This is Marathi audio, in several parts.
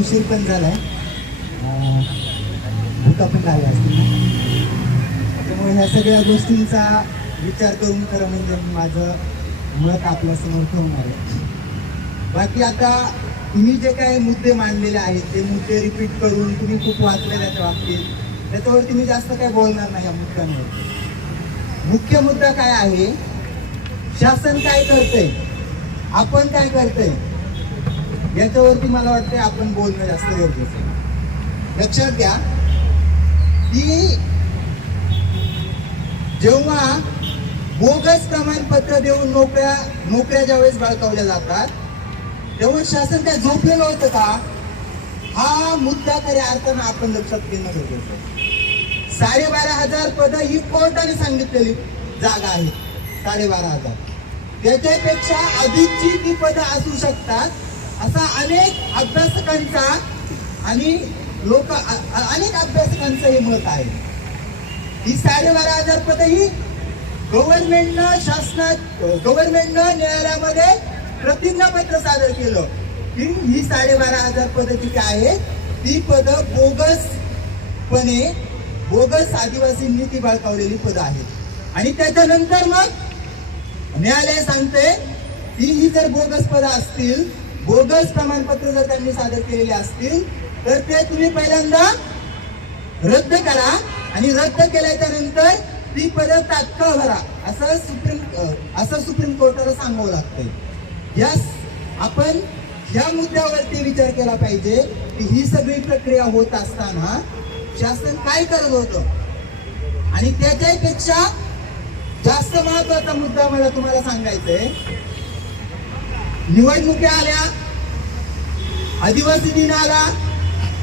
उशीर पण झाला आहे भूका पण झाल्या असतील त्यामुळे ह्या सगळ्या गोष्टींचा विचार करून खरं म्हणजे माझं मत आपल्यासमोर ठेवणार आहे. बाकी आता तुम्ही जे काही मुद्दे मांडलेले आहेत ते मुद्दे रिपीट करून तुम्ही खूप वाचलेल्याच्या बाबतीत त्याच्यावरती मी जास्त काही बोलणार नाही या मुद्द्यांवर. मुख्य मुद्दा काय आहे? शासन काय करतंय? आपण काय करतंय? याच्यावरती मला वाटतंय आपण बोलणं जास्त गरजेचं आहे. लक्षात घ्या की जेव्हा बोगस प्रमाणपत्र देऊन नोकऱ्या नोकऱ्या ज्यावेळेस बळकावल्या जातात तेव्हा शासन काय झोपलेलं होतं का? हा मुद्दा खऱ्या अर्थानं आपण लक्षात घेणं गरजेचं आहे. साडेबारा हजार पद ही कोर्टाने सांगितलेली जागा आहे साडेबारा हजार. त्याच्यापेक्षा अधिकची ती पदं असू शकतात असा अनेक अभ्यासकांचा आणि लोक अनेक अभ्यासकांचं हे मत आहे. ही साडेबारा हजार पदही गव्हर्नमेंटनं शासनात गव्हर्नमेंटनं न्यायालयामध्ये प्रतिज्ञापत्र सादर केलं. की ही साडेबारा हजार पद जी काय आहे ती पद बोगसपणे बोगस आदिवासींनी ती बळकावलेली पद आहेत. आणि त्याच्यानंतर मग न्यायालय सांगते की ही जर बोगस पद असतील बोगस प्रमाणपत्र जर त्यांनी सादर केलेले असतील तर ते तुम्ही पहिल्यांदा रद्द करा आणि रद्द केल्याच्यानंतर ती पद तात्काळ भरा. असं सुप्रीम असं सुप्रीम कोर्टाला सांगावं लागतंय. यास आपण या मुद्द्यावरती विचार केला पाहिजे की ही सगळी प्रक्रिया होत असताना शासन काय करत होतं? आणि त्याच्यापेक्षा जास्त महत्त्वाचा मुद्दा मला तुम्हाला सांगायचा आहे निवडणुकी आल्या. आदिवासी दिन आला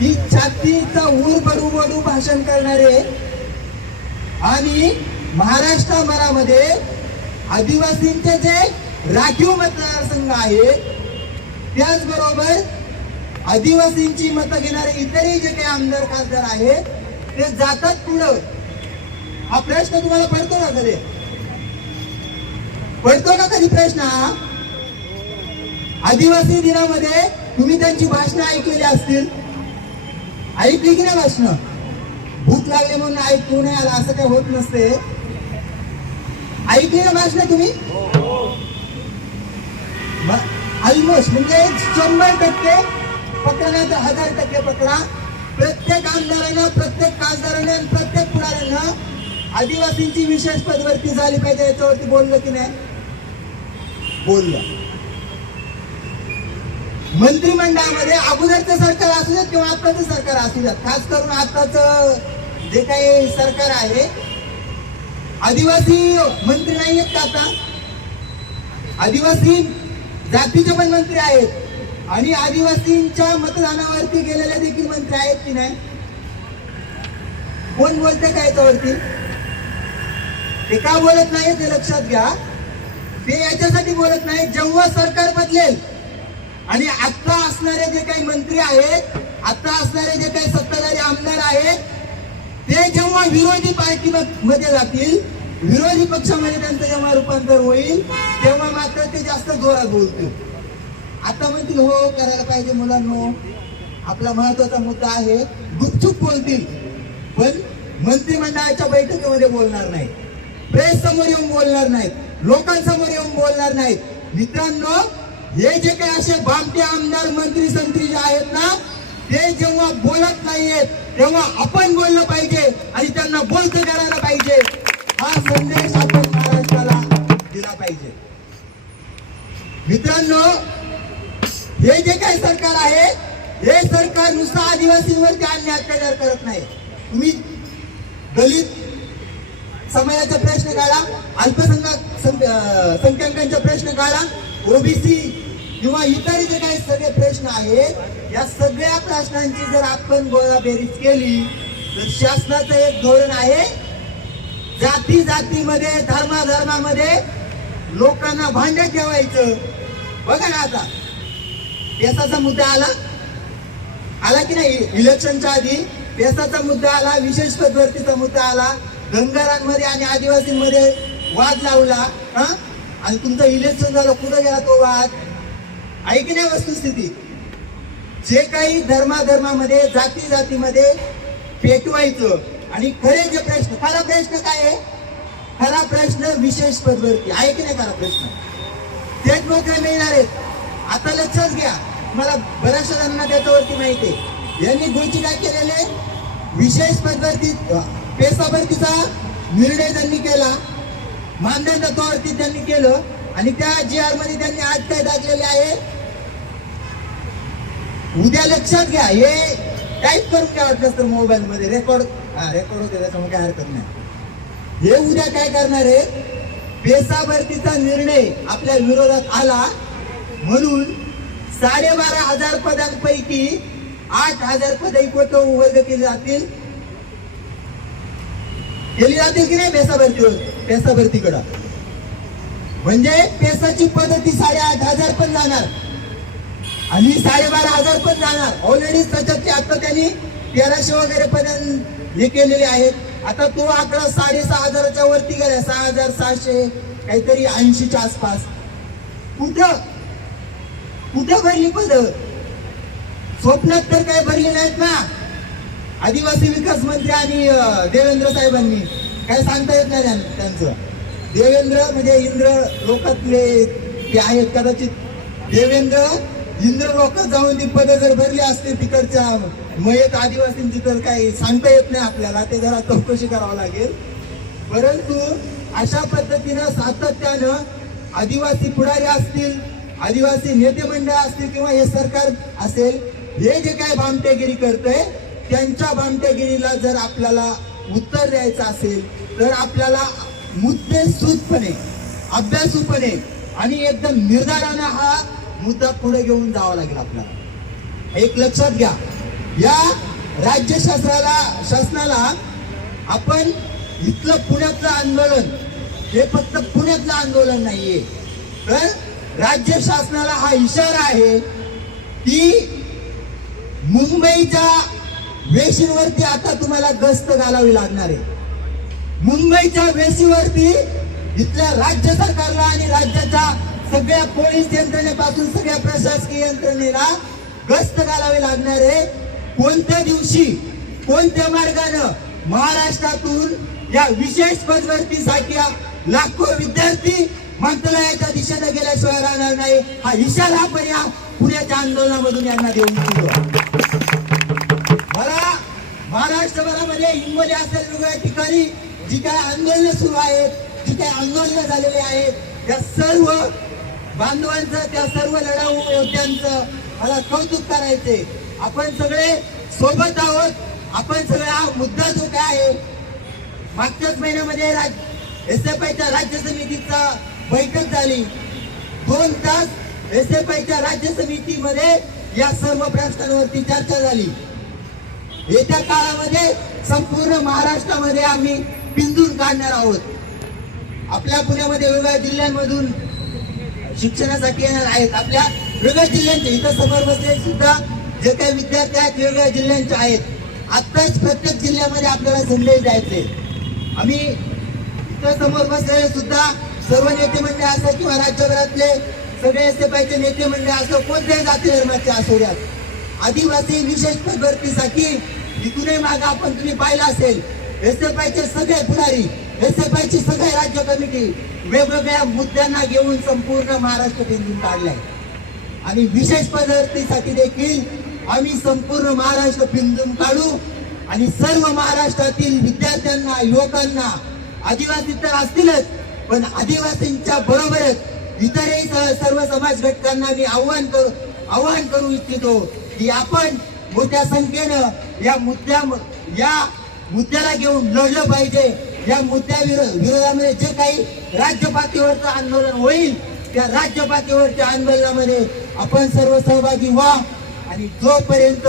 ही छातीचा ऊर बडू बडू भाषण करणारे आणि महाराष्ट्रामध्ये आदिवासींचे जे राखीव मतदारसंघ आहेत त्याचबरोबर आदिवासींची मतं घेणारे इतरही जे काही आमदार खासदार आहेत ते जातात पुढं. हा प्रश्न तुम्हाला पडतो ना कधी? पडतो ना कधी प्रश्न? हा आदिवासी दिनामध्ये तुम्ही त्यांची भाषणं ऐकलेली असतील. ऐकली की नाही भाषणं? भूक लागली म्हणून ऐकू नाही आला असं काही होत नसते. ऐकली ना भाषणं तुम्ही? ऑलमोस्ट म्हणजे शंभर टक्के पकडा तर हजार टक्के पकडा प्रत्येक आमदारानं प्रत्येक खासदारानं आणि प्रत्येक पुढाऱ्यानं आदिवासींची विशेष पदवर्ती झाली पाहिजे याच्यावरती बोललं की नाही? बोललं. मंत्रिमंडळामध्ये अगोदरचं सरकार असू देत किंवा आत्ताचं सरकार असू देत खास करून आत्ताचं जे काही सरकार आहे आदिवासी मंत्री नाही आहेत का आता? आदिवासी जातीचे पण मंत्री आहेत. आणि आदिवासींच्या मतदानावरती गेलेले देखील मंत्री आहेत की नाही? कोण बोलते का याच्यावरती? ते का बोलत नाही ते लक्षात घ्या. ते याच्यासाठी बोलत नाही जेव्हा सरकार बदलेल आणि आता असणारे जे काही मंत्री आहेत आता असणारे जे काही सत्ताधारी आमदार आहेत ते जेव्हा विरोधी पार्टी मध्ये जातील विरोधी पक्षामध्ये त्यांचं जेव्हा रूपांतर होईल तेव्हा मात्र ते जास्त जोरात बोलतील. आता म्हणतील हो करायला पाहिजे मुलांनो. आपला महत्त्वाचा मुद्दा आहे गुपचूप बोलतील. पण मंत्रिमंडळाच्या बैठकीमध्ये बोलणार नाही प्रेस समोर येऊन बोलणार नाहीत. लोकांसमोर येऊन बोलणार नाहीत. मित्रांनो हे जे काही असे बामटे आमदार मंत्री संत्री जे आहेत ना ते जेव्हा बोलत नाहीयेत तेव्हा आपण बोललं पाहिजे आणि त्यांना बोलत करायला पाहिजे. हा संदेश आपण महाराष्ट्राला दिला पाहिजे. मित्रांनो हे जे काही सरकार आहे हे सरकार नुसतं आदिवासींवरती अन्य अत्याचार करत नाही. तुम्ही दलित समाजाचा प्रश्न काढा अल्पसंख्या संख्यांकांचा प्रश्न काढा ओबीसी किंवा इतर जे काही सगळे प्रश्न आहेत या सगळ्या प्रश्नांची जर आपण गोळाबेरीज केली तर शासनाचं एक धोरण आहे जाती जातीमध्ये धर्माधर्मामध्ये लोकांना भांडे ठेवायचं. बघा ना आता. पेसाचा मुद्दा आला. आला की नाही? इलेक्शनच्या आधी पेसाचा मुद्दा आला विशेष पदवर्तीचा मुद्दा आला. धनगरांमध्ये आणि आदिवासींमध्ये वाद लावला. हा? आणि तुमचं इलेक्शन झालं कुठं गेला तो वाद? आहे नाही वस्तुस्थिती जे काही धर्माधर्मामध्ये जाती जातीमध्ये पेटवायचं आणि खरे जे प्रश्न खरा प्रश्न काय आहे? खरा प्रश्न विशेष पदवरती आहे की नाही खरा प्रश्न. तेच नोकऱ्या मिळणार आहेत. आता लक्षात घ्या मला बऱ्याचशा जणांना त्याच्यावरती माहिती आहे. यांनी गोची काय केलेले? विशेष पदवरती पेसाभरतीचा निर्णय त्यांनी केला. मानधन तत्वावरती त्यांनी केलं आणि त्या जी आरमध्ये त्यांनी आज काय दाखलेले आहे? उद्या लक्षात घ्या हे टाईप करून घ्या वाटलं तर मोबाईल मध्ये? रेकॉर्ड हा रेकॉर्ड होते त्याच्यामुळे काय हरकत नाही. हे उद्या काय करणार आहे? पेसा भरतीचा निर्णय आपल्या विरोधात आला म्हणून साडेबारा हजार पदांपैकी आठ हजार पद इकवत वर्ग केली जातील. केली जातील की नाही? भेसा भरतीवर पेसा भरतीकडं म्हणजे पेसाची पद्धती साडेआठ हजार पण जाणार. आणि साडेबारा हजार पण जाणार. ऑलरेडी सततचे आता त्यांनी तेराशे वगैरे पर्यंत हे केलेले आहेत. आता तो आकडा साडेसहा हजाराच्या वरती गेला सहा हजार सहाशे काहीतरी ऐंशीच्या आसपास. कुठं? कुठं भरली पद? स्वप्नात तर काय भरली नाहीत ना. आदिवासी विकास मंत्री आणि देवेंद्र साहेबांनी. काय सांगता येत नाही त्यां- त्यांचं. देवेंद्र म्हणजे इंद्र लोकातले ते आहेत कदाचित. देवेंद्र इंद्र लोकात जाऊन ती पद जर भरली असते तिकडच्या मयत आदिवासींची तर काही सांगता येत नाही आपल्याला. ते जरा चौकशी करावं लागेल. परंतु अशा पद्धतीनं सातत्यानं आदिवासी पुढारी असतील आदिवासी नेते मंडळ असतील किंवा हे सरकार असेल हे जे काय भामटेगिरी करतंय त्यांच्या भामटेगिरीला जर आपल्याला उत्तर द्यायचं असेल तर आपल्याला मुद्देसूदपणे अभ्यासूपणे आणि एकदम निर्धारानं हा मुद्दा पुढे घेऊन जावा लागेल आपल्याला. एक लक्षात घ्या. या राज्य शासनाला आपण इथलं पुण्यातलं आंदोलन हे फक्त पुण्यातलं आंदोलन नाहीये तर राज्य शासनाला हा इशारा आहे की मुंबईच्या वेशींवरती आता तुम्हाला गस्त घालावी लागणार आहे. मुंबईच्या वेशीवरती इथल्या राज्य सरकारला आणि राज्याच्या सगळ्या पोलीस यंत्रणेपासून सगळ्या प्रशासकीय यंत्रणेला गस्त घालावी लागणार आहे. कोणत्या दिवशी कोणत्या मार्गानं महाराष्ट्रातून या विशेष पदवर्तीसाठी लाखो विद्यार्थी मंत्रालयाच्या दिशेनं गेल्याशिवाय राहणार नाही. हा इशारा आपण या पुण्याच्या आंदोलनामधून यांना देऊन इच्छितो मला महाराष्ट्रभरामध्ये हिंगोली असेल वेगवेगळ्या ठिकाणी जी काय आंदोलनं सुरू आहेत जी काय आंदोलनं झालेली आहेत त्या सर्व बांधवांचं त्या सर्व लढाऊ योद्ध्यांचं मला कौतुक करायचे आपण सगळे सोबत आहोत आपण सगळे हा मुद्दा जो काय आहे मागच्याच महिन्यामध्ये राज एस एफ आयच्या राज्य समितीचा बैठक झाली. दोन तास एस एफ आयच्या राज्य समितीमध्ये या सर्व प्रश्नांवरती चर्चा झाली. येत्या काळामध्ये संपूर्ण महाराष्ट्रामध्ये आम्ही पिंजून काढणार आहोत. आपल्या पुण्यामध्ये वेगवेगळ्या जिल्ह्यांमधून शिक्षणासाठी येणार आहेत. आपल्या वेगळ्या जिल्ह्यांचे इथं समोर बसले सुद्धा जे काही विद्यार्थी आहेत वेगवेगळ्या जिल्ह्यांचे आहेत. आत्ताच प्रत्येक जिल्ह्यामध्ये आपल्याला संदेश द्यायचे. आम्ही इथं समोर बसलेले सुद्धा सर्व नेते मंडळ असो किंवा राज्यभरातले सगळे एसएफआयचे नेते मंडळ असो कोणत्याही जाती धर्माचे असू द्या आदिवासी विशेष पदभरतीसाठी इथूनही मागे आपण तुम्ही पाहिलं असेल एस एफ आयचे सगळे पुढारी आयची सगळे राज्य कमिटी वेगवेगळ्या मुद्द्यांना घेऊन संपूर्ण महाराष्ट्र बिंदून काढलाय. आणि विशेष पद्धतीसाठी देखील आम्ही संपूर्ण महाराष्ट्र बिंदून काढू आणि सर्व महाराष्ट्रातील विद्यार्थ्यांना युवकांना आदिवासी तर असतीलच पण आदिवासींच्या बरोबरच इतरही सर्व समाज घटकांना मी आव्हान करू आवाहन करू इच्छितो की आपण मोठ्या संख्येनं या मुद्द्या या मुद्द्याला घेऊन लढलं पाहिजे. या मुद्द्या विरोधामध्ये जे काही राज्य पातळीवरचं आंदोलन होईल त्या राज्य पातळीवरच्या आंदोलनामध्ये आपण सर्व सहभागी व्हा. आणि जोपर्यंत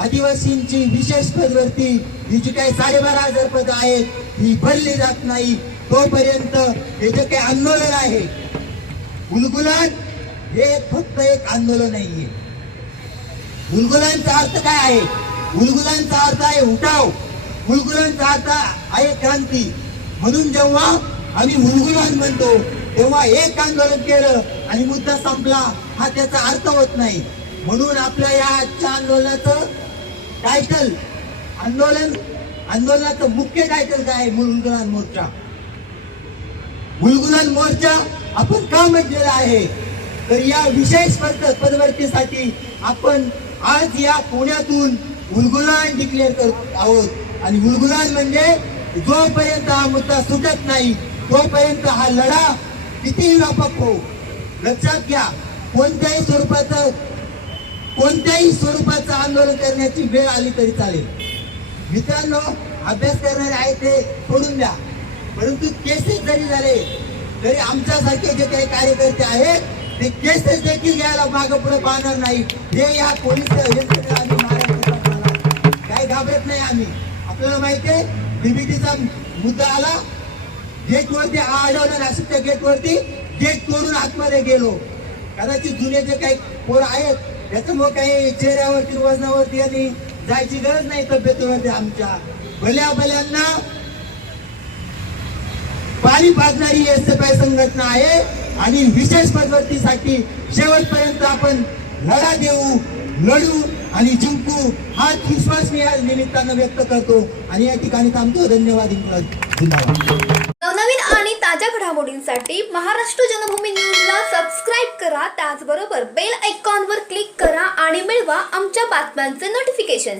आदिवासींची विशेष पदवरती ही जी काही साडेबारा हजार पद आहेत ही भरली जात नाही तोपर्यंत हे जे काही आंदोलन आहे उलगुलान हे फक्त एक आंदोलन नाहीये गुलगुलांचा अर्थ काय आहे? गुलगुलांचा अर्थ आहे उठाव. उलगुलांचा अर्थ आहे क्रांती. म्हणून जेव्हा आम्ही उलगुलान म्हणतो तेव्हा एक आंदोलन केलं आणि मुद्दा संपला. हा त्याचा अर्थ होत नाही. म्हणून आपल्या या आजच्या आंदोलनाचं टायटल आंदोलन आंदोलनाचं मुख्य टायटल काय आहे? मुलगुलान मोर्चा. मुलगुलान मोर्चा आपण का म्हटलेला आहे? तर या विशेष पद पदवर्तीसाठी आपण आज या पुण्यातून उलगुलान डिक्लेअर करत आहोत. आणि उलगुलान म्हणजे जोपर्यंत हा मुद्दा सुटत नाही तोपर्यंत हा लढा कितीही व्यापक हो. लक्षात घ्या कोणत्याही स्वरूपाचं कोणत्याही स्वरूपाचं आंदोलन करण्याची वेळ आली तरी चालेल. मित्रांनो अभ्यास करणारे आहे ते सोडून द्या. परंतु केसेस जरी झाले तरी आमच्यासारखे जे काही कार्यकर्ते आहेत ते केसेस देखील घ्यायला मागं पुढे पाहणार नाही. हे या पोलीस आम्ही काही घाबरत नाही आम्ही. आपल्याला माहिती आहे डीबीटीचा मुद्दा आला. गेटवरती आढळलं नाशिकच्या गेटवरती गेट तोडून आतमध्ये गेलो. कदाचित जुने जे काही पोर आहेत त्याच्यामुळे काही चेहऱ्यावरती वजनावरती आणि जायची गरज नाही तब्येतीवरती आमच्या. भल्या भल्यांना पाणी पाजणारी एस एफ आय संघटना आहे. आणि विशेष पदवर्तीसाठी शेवटपर्यंत आपण लढा देऊ लढू आणि जिंकू हा विश्वास मी या निमित्तानं व्यक्त करतो. आणि या ठिकाणी थांबतो. धन्यवाद नवनवीन आणि ताज्या घडामोडींसाठी महाराष्ट्र जनभूमी न्यूजला सबस्क्राईब करा. त्याचबरोबर बेल आयकॉनवर क्लिक करा आणि मिळवा आमच्या बातम्यांचे नोटिफिकेशन